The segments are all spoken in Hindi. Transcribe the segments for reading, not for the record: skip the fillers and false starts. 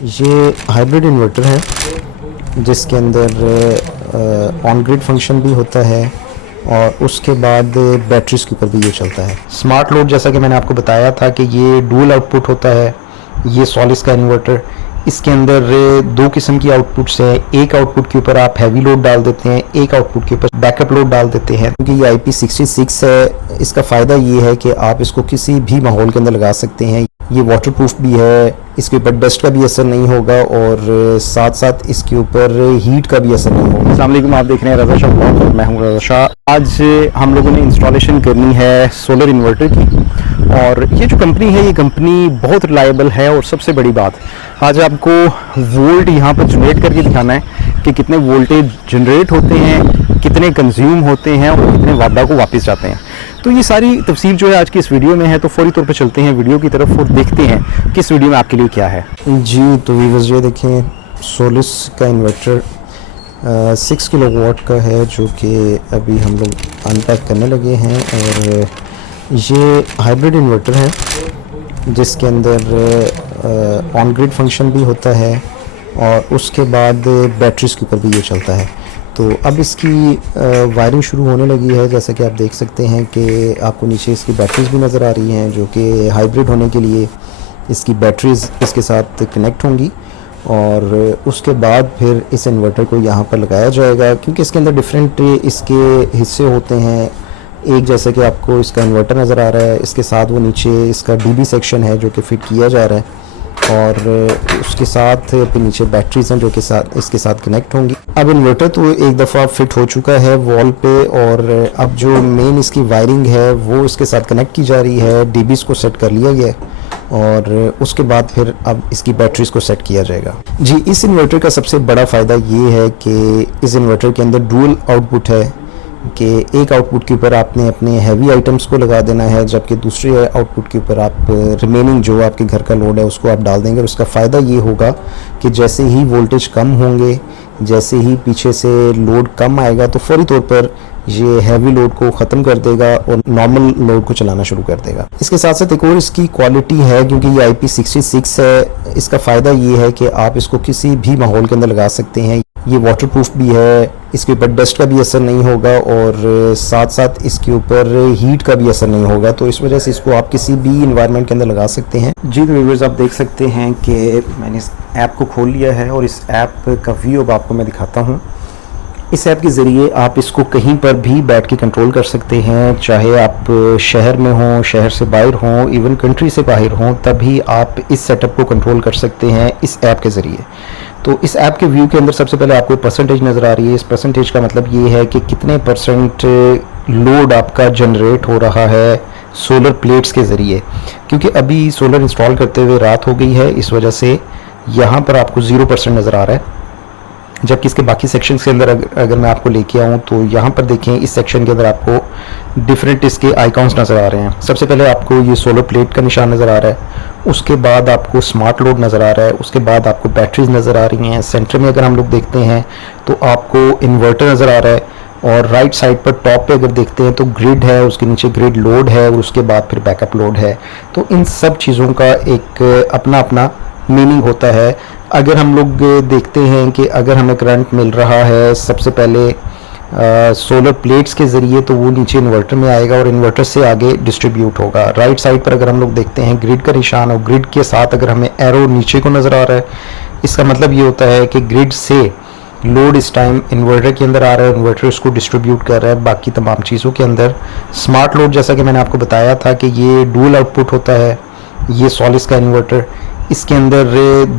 ये हाइब्रिड इन्वर्टर है जिसके अंदर ऑन ग्रिड फंक्शन भी होता है और उसके बाद बैटरीज के ऊपर भी ये चलता है। स्मार्ट लोड जैसा कि मैंने आपको बताया था कि ये डुअल आउटपुट होता है। ये सॉलिस का इन्वर्टर, इसके अंदर दो किस्म की आउटपुट्स हैं। एक आउटपुट के ऊपर आप हैवी लोड डाल देते हैं, एक आउटपुट के ऊपर बैकअप लोड डाल देते हैं। क्योंकि ये IP66 है, इसका फ़ायदा ये है कि आप इसको किसी भी माहौल के अंदर लगा सकते हैं। ये वाटरप्रूफ भी है, इसके ऊपर डस्ट का भी असर नहीं होगा और साथ साथ इसके ऊपर हीट का भी असर नहीं होगा। अस्सलाम वालेकुम, आप देख रहे हैं रज़ा शाह ब्लॉग और मैं हूं रज़ा शाह। आज हम लोगों ने इंस्टॉलेशन करनी है सोलर इन्वर्टर की और ये जो कंपनी है ये कंपनी बहुत रिलायबल है। और सबसे बड़ी बात, आज आपको वोल्ट यहाँ पर जनरेट करके दिखाना है कि कितने वोल्टेज जनरेट होते हैं, कितने कंज्यूम होते हैं और कितने वापडा को वापस जाते हैं। तो ये सारी तफसील जो है आज की इस वीडियो में है। तो फौरी तौर पर चलते हैं वीडियो की तरफ और देखते हैं कि इस वीडियो में आपके लिए क्या है। जी तो व्यूअर्स, ये देखें सोलिस का इन्वर्टर 6 किलोवाट का है जो कि अभी हम लोग अनपैक करने लगे हैं। और ये हाइब्रिड इन्वर्टर है जिसके अंदर ऑन ग्रिड फंक्शन भी होता है और उसके बाद बैटरीज के ऊपर भी ये चलता है। तो अब इसकी वायरिंग शुरू होने लगी है। जैसा कि आप देख सकते हैं कि आपको नीचे इसकी बैटरीज भी नज़र आ रही हैं जो कि हाइब्रिड होने के लिए इसकी बैटरीज इसके साथ कनेक्ट होंगी और उसके बाद फिर इस इन्वर्टर को यहाँ पर लगाया जाएगा। क्योंकि इसके अंदर डिफरेंट इसके हिस्से होते हैं। एक जैसे कि आपको इसका इन्वर्टर नज़र आ रहा है, इसके साथ वो नीचे इसका DB सेक्शन है जो कि फ़िट किया जा रहा है और उसके साथ फिर नीचे बैटरीज हैं जो कि इसके साथ कनेक्ट होंगी। अब इन्वर्टर तो एक दफ़ा फिट हो चुका है वॉल पे और अब जो मेन इसकी वायरिंग है वो इसके साथ कनेक्ट की जा रही है। DBs को सेट कर लिया गया और उसके बाद फिर अब इसकी बैटरीज को सेट किया जाएगा। जी, इस इन्वर्टर का सबसे बड़ा फ़ायदा ये है कि इस इन्वर्टर के अंदर डुअल आउटपुट है कि एक आउटपुट के ऊपर आपने अपने हैवी आइटम्स को लगा देना है, जबकि दूसरे आउटपुट के ऊपर आप रिमेनिंग जो आपके घर का लोड है उसको आप डाल देंगे। और उसका फ़ायदा ये होगा कि जैसे ही वोल्टेज कम होंगे, जैसे ही पीछे से लोड कम आएगा तो फौरी तौर पर ये हैवी लोड को ख़त्म कर देगा और नॉर्मल लोड को चलाना शुरू कर देगा। इसके साथ साथ एक और इसकी क्वालिटी है, क्योंकि ये IP66 है, इसका फ़ायदा ये है कि आप इसको किसी भी माहौल के अंदर लगा सकते हैं। ये वाटरप्रूफ भी है, इसके ऊपर डस्ट का भी असर नहीं होगा और साथ साथ इसके ऊपर हीट का भी असर नहीं होगा। तो इस वजह से इसको आप किसी भी इन्वायरमेंट के अंदर लगा सकते हैं। जी तो व्यूअर्स, आप देख सकते हैं कि मैंने इस ऐप को खोल लिया है और इस ऐप का व्यू अब आपको मैं दिखाता हूँ। इस ऐप के ज़रिए आप इसको कहीं पर भी बैठ के कंट्रोल कर सकते हैं, चाहे आप शहर में हों, शहर से बाहर हों, इवन कंट्री से बाहर हों, तभी आप इस सेटअप को कंट्रोल कर सकते हैं इस ऐप के ज़रिए। तो इस ऐप के व्यू के अंदर सबसे पहले आपको परसेंटेज नज़र आ रही है। इस परसेंटेज का मतलब ये है कि कितने परसेंट लोड आपका जनरेट हो रहा है सोलर प्लेट्स के ज़रिए। क्योंकि अभी सोलर इंस्टॉल करते हुए रात हो गई है, इस वजह से यहाँ पर आपको 0% नज़र आ रहा है। जबकि इसके बाकी सेक्शंस के अंदर अगर मैं आपको लेके आऊँ तो यहाँ पर देखें, इस सेक्शन के अंदर आपको डिफरेंट इसके आइकॉन्स नज़र आ रहे हैं। सबसे पहले आपको ये सोलर प्लेट का निशान नज़र आ रहा है, उसके बाद आपको स्मार्ट लोड नज़र आ रहा है, उसके बाद आपको बैटरीज नज़र आ रही हैं। सेंटर में अगर हम लोग देखते हैं तो आपको इन्वर्टर नज़र आ रहा है और राइट साइड पर टॉप पे अगर देखते हैं तो ग्रिड है, उसके नीचे ग्रिड लोड है और उसके बाद फिर बैकअप लोड है। तो इन सब चीज़ों का एक अपना अपना मीनिंग होता है। अगर हम लोग देखते हैं कि अगर हमें करंट मिल रहा है सबसे पहले सोलर प्लेट्स के ज़रिए, तो वो नीचे इन्वर्टर में आएगा और इन्वर्टर से आगे डिस्ट्रीब्यूट होगा। राइट साइड पर अगर हम लोग देखते हैं ग्रिड का निशान और ग्रिड के साथ अगर हमें एरो नीचे को नज़र आ रहा है, इसका मतलब ये होता है कि ग्रिड से लोड इस टाइम इन्वर्टर के अंदर आ रहा है, इन्वर्टर उसको डिस्ट्रीब्यूट कर रहा है बाकी तमाम चीज़ों के अंदर। स्मार्ट लोड जैसा कि मैंने आपको बताया था कि ये डुअल आउटपुट होता है। ये सॉलिस का इन्वर्टर, इसके अंदर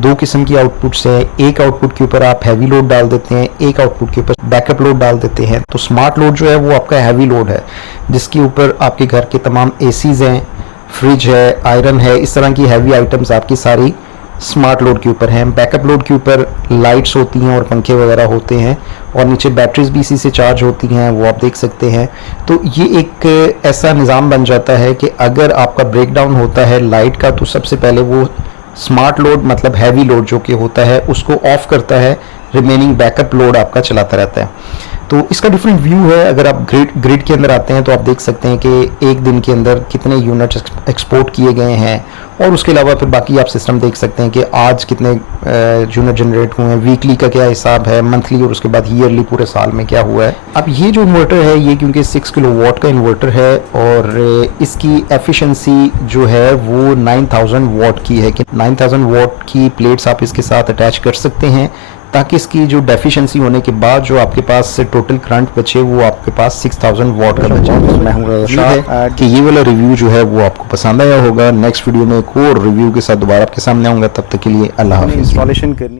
दो किस्म की आउटपुट्स हैं। एक आउटपुट के ऊपर आप हैवी लोड डाल देते हैं, एक आउटपुट के ऊपर बैकअप लोड डाल देते हैं। तो स्मार्ट लोड जो है वो आपका हैवी लोड है, जिसके ऊपर आपके घर के तमाम ACs हैं, फ्रिज है, आयरन है, इस तरह की हैवी आइटम्स आपकी सारी स्मार्ट लोड के ऊपर हैं। बैकअप लोड के ऊपर लाइट्स होती हैं और पंखे वगैरह होते हैं और नीचे बैटरीज भी इसी से चार्ज होती हैं, वो आप देख सकते हैं। तो ये एक ऐसा निज़ाम बन जाता है कि अगर आपका ब्रेकडाउन होता है लाइट का तो सबसे पहले वो स्मार्ट लोड मतलब हैवी लोड जो कि होता है उसको ऑफ करता है, रिमेनिंग बैकअप लोड आपका चलाता रहता है। तो इसका डिफरेंट व्यू है। अगर आप ग्रिड के अंदर आते हैं तो आप देख सकते हैं कि एक दिन के अंदर कितने यूनिट्स एक्सपोर्ट किए गए हैं, और उसके अलावा फिर बाकी आप सिस्टम देख सकते हैं कि आज कितने यूनिट जनरेट हुए हैं, वीकली का क्या हिसाब है, मंथली, और उसके बाद ईयरली पूरे साल में क्या हुआ है। अब ये जो इन्वर्टर है ये क्योंकि 6 किलोवाट का इन्वर्टर है और इसकी एफिशिएंसी जो है वो 9000 वाट की है कि 9000 वाट की प्लेट्स आप इसके साथ अटैच कर सकते हैं, ताकि इसकी जो डेफिशिएंसी होने के बाद जो आपके पास से टोटल करंट बचे वो आपके पास 6000 वाट का बचे। मैं हूँ कि ये वाला रिव्यू जो है वो आपको पसंद आया होगा। नेक्स्ट वीडियो में एक और रिव्यू के साथ दोबारा आपके सामने आऊँगा, तब तक के लिए अल्लाह हाफिज़। इंस्टॉलेशन करनी